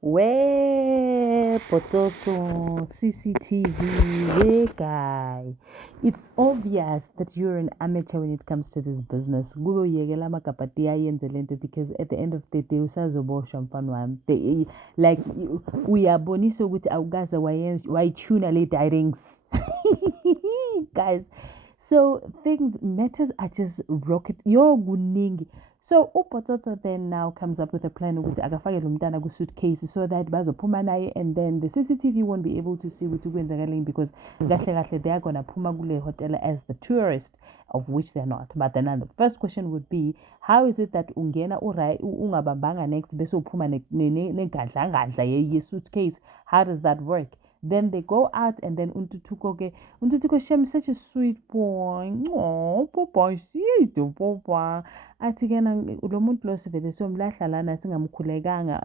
Where potato CCTV, hey guy. It's obvious that you're an amateur when it comes to this business. Because at the end of the day, usazoboshwa mfano wami. Like uyabonisa ukuthi awukaze wayituna le dirings. Guys. So matters are just rocket. You're kuningi. So uPototo then now comes up with a plan ukuthi akafake lo mntana ku-suitcase so that bazophuma naye, and then the CCTV won't be able to see ukuthi kwenzakaleni because kahle kahle they are gonna phuma kule hotel as the tourist, of which they're not. But then the first question would be, how is it that ungena ungabambanga next bese uphuma negadlangadla ye-suitcase? How does that work? Then they go out, and then Untutuko Shem is such a sweet boy. Oh, Papa, she is the Papa. Athi kena lo muntu lo sivele somlahla lana singakhulekanga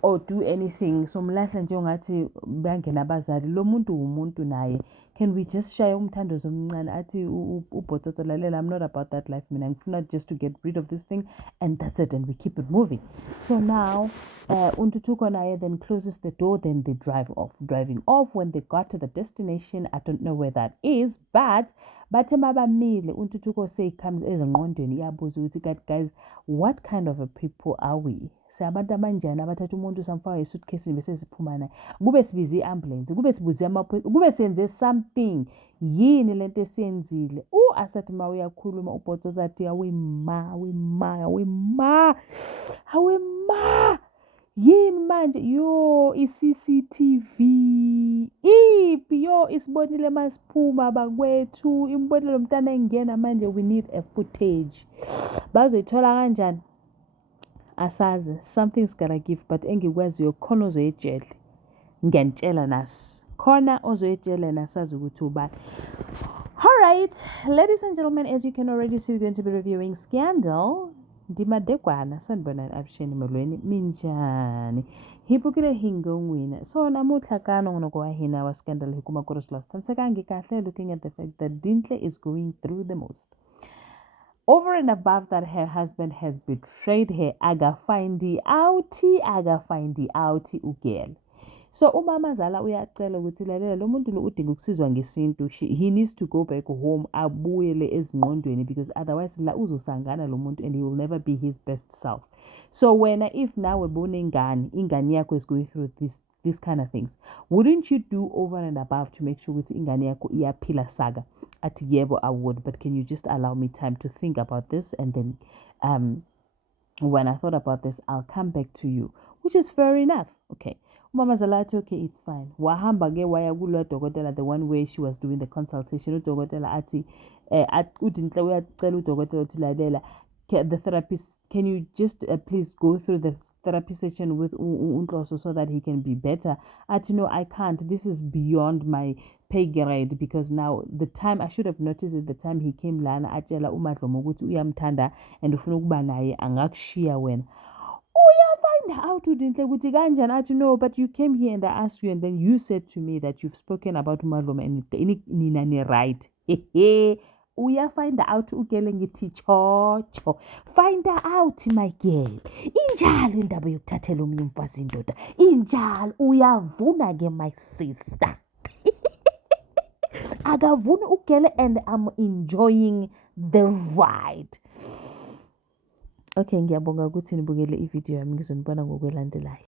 or do anything, somlahla nje ongathi bangena abazali. Lo muntu umuntu naye. Can we just share umthandazo omncane? Athi uBototo lalela, I'm not about that life, mina ngifuna just to get rid of this thing, and that's it, and we keep it moving. So now Untutuko naye then closes the door, then they drive off. Driving off, when they got to the destination, I don't know where that is, but bathe mabamile Untutuko say comes ezingqondweni iyabuza ukuthi guys, what kind of a people are we? Abantu abanjani abathatha umuntu samfaka esuitcase bese siphuma naye, kube sibize i-ambulance, kube sibuze kube senze something yini lento esiyenzile. Asathi ma uyakhuluma uBototo athi awema yini manje yo i-CCTV iphi yo isibonile masiphuma bakwethu, imbonile lo mntana engena manje, we need a footage. Bazoyithola kanjani asazi, something's gonna give, but engikwaziyo khona ozoyejele, ngiyanitshela nasi khona ozoyejele nasazi ukuthi ubani. Alright, ladies and gentlemen, as you can already see, we're going to be reviewing Scandal. Ndimadekwana sanibonani abusheni molweni minjani hibukile hingongwini. So namuhla kano ngonokuwa hina wa Scandal hikuma korosla samsekangi kahle, looking at the fact that Dintle is going through the most. Over and above that, her husband has betrayed her. Agafindi outi ugel. So umama Zala uyacela ukuthi lalela lo muntu lo udinga ukusizwa ngesintu. He needs to go back home, abuyele ezingqondweni, because otherwise la uzosangana lo muntu and he will never be his best self. So if nawe bone ingane yakho is going through these kind of things, wouldn't you do over and above to make sure ukuthi ingane yakho iyaphila saga? Athi yebo, I would, but can you just allow me time to think about this, and then when I thought about this, I'll come back to you, which is fair enough. Okay. Mama Zalati, okay, it's fine. Wahamba ge waya kulwa dokotela, the one way she was doing the consultation. Udokotela ati udinhle uyacela udokotela uthi lalela, the therapist, can you just please go through the therapy session with Untloso so that he can be better? Ati no, I can't. This is beyond my pay grade, because now the time I should have noticed it, the time he came lana atshela uMadlomo ukuthi uyamthanda and ufuna ukuba naye angakushiya wena. Find out Dintle ukuthi kanjani. Athi no, but you came here and I asked you, and then you said to me that you've spoken about uMadlomo and nina ni right. Uya find out ugele ngithi chocho. Find out my girl. Injalo indaba yokuthathela omunye umfazi indoda. Injalo uyavuna ke my sister. Akavuna ugele, and I'm enjoying the ride. Okay, ngiyabonga ukuthi nibukele ivideo yami, ngizonibona ngokwelandelayo.